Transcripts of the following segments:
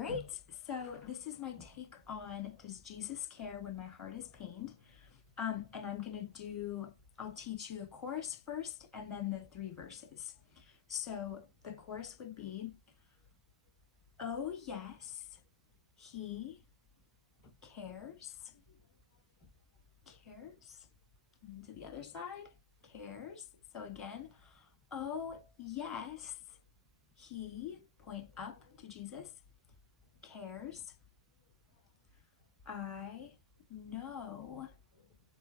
right, so this is my take on does Jesus care when my heart is pained? And I'll teach you the chorus first and then the 3 verses. So the chorus would be, oh yes, he cares, and to the other side, cares. So again, oh yes, he, point up to Jesus, cares. I know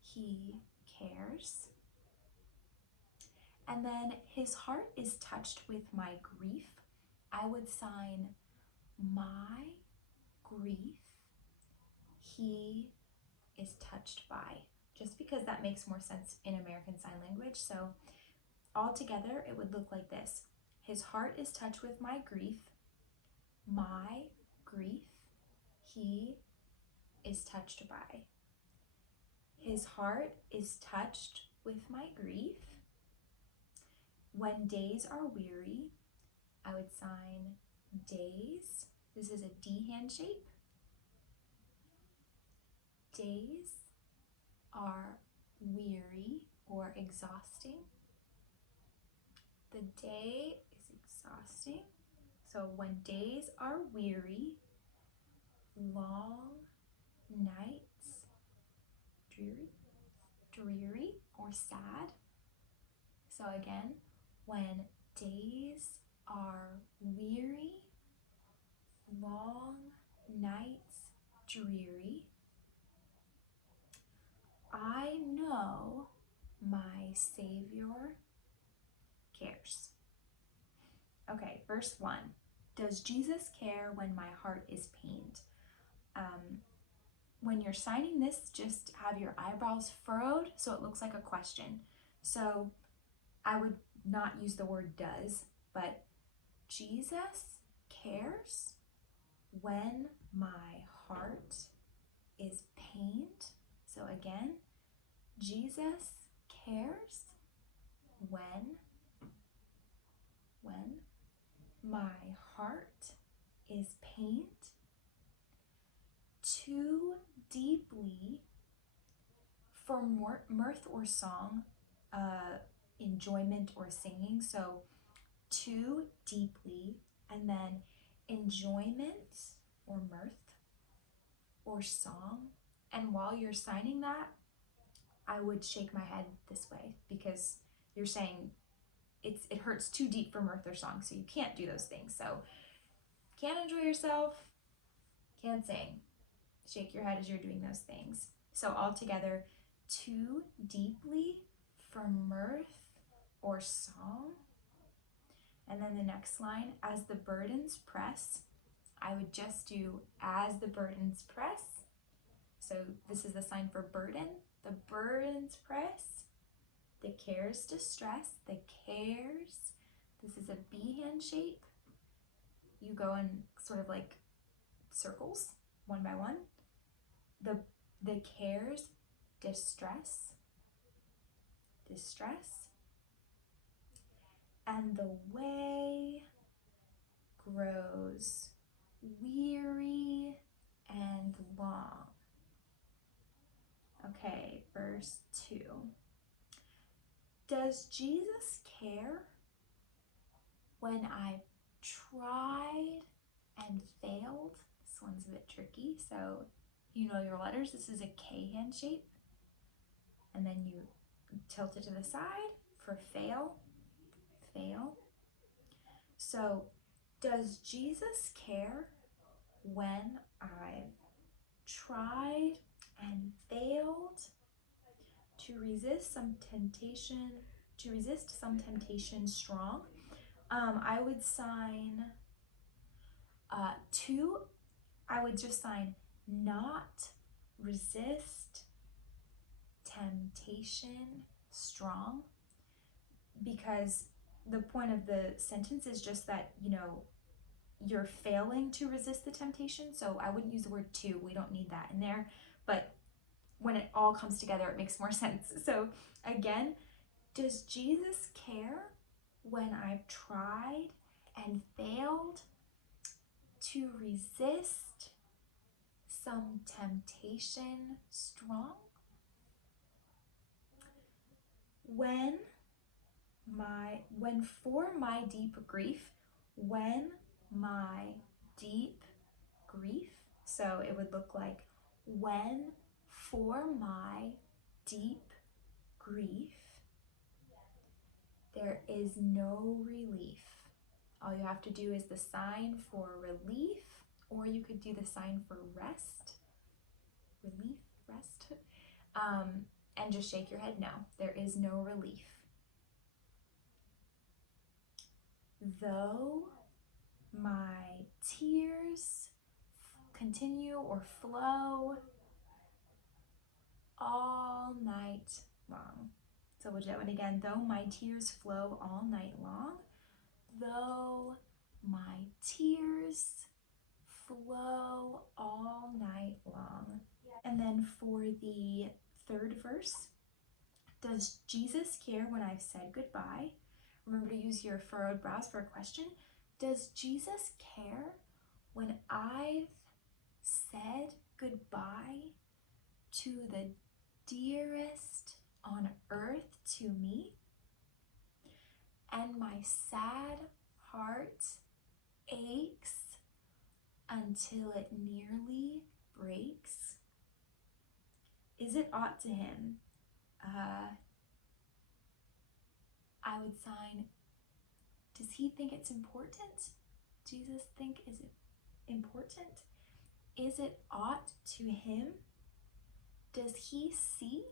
he cares. And then his heart is touched with my grief. I would sign my grief he is touched by, just because that makes more sense in American Sign Language. So all together it would look like this. His heart is touched with my grief he is touched by. His heart is touched with my grief. When days are weary, I would sign days. This is a D hand shape. Days are weary or exhausting. The day is exhausting. So when days are weary, long nights, dreary or sad. So again, when days are weary, long nights, dreary, I know my Savior cares. Okay, verse 1. Does Jesus care when my heart is pained? When you're signing this, just have your eyebrows furrowed so it looks like a question. So I would not use the word does, but Jesus cares when my heart is pained. So again, Jesus cares when my heart is pained. Too deeply for mirth or song, enjoyment or singing. So too deeply, and then enjoyment or mirth or song. And while you're signing that, I would shake my head this way because you're saying it hurts too deep for mirth or song, so you can't do those things. So can't enjoy yourself, can't sing. Shake your head as you're doing those things. So all together, too deeply for mirth or song. And then the next line, as the burdens press, I would just do as the burdens press. So this is the sign for burden. The burdens press. The cares distress. The cares. This is a B hand shape. You go in sort of like circles, one by one. The cares distress. And the way grows weary and long. Okay, verse 2. Does Jesus care when I've tried and failed? This one's a bit tricky, so you know your letters. This is a K hand shape, and then you tilt it to the side for fail. So does Jesus care when I've tried and failed to resist some temptation strong? I would sign 2. I would just sign not resist temptation strong, because the point of the sentence is just that, you're failing to resist the temptation. So I wouldn't use the word to. We don't need that in there. But when it all comes together, it makes more sense. So again, does Jesus care when I've tried and failed to resist some temptation strong. When for my deep grief, when my deep grief, so it would look like when for my deep grief, there is no relief. All you have to do is the sign for relief, or you could do the sign for rest, relief, rest, and just shake your head no. There is no relief. Though my tears continue or flow all night long. So we'll do that one again. Though my tears flow all night long. Though my tears flow all night long. And then for the third verse, does Jesus care when I've said goodbye? Remember to use your furrowed brows for a question. Does Jesus care when I've said goodbye to the dearest on earth to me, and my sad heart aches until it nearly breaks? Is it aught to him? I would sign, does he think it's important? Jesus think is it important? Is it aught to him? Does he see?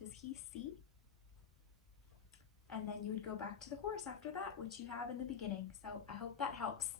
Does he see? And then you would go back to the chorus after that, which you have in the beginning. So I hope that helps.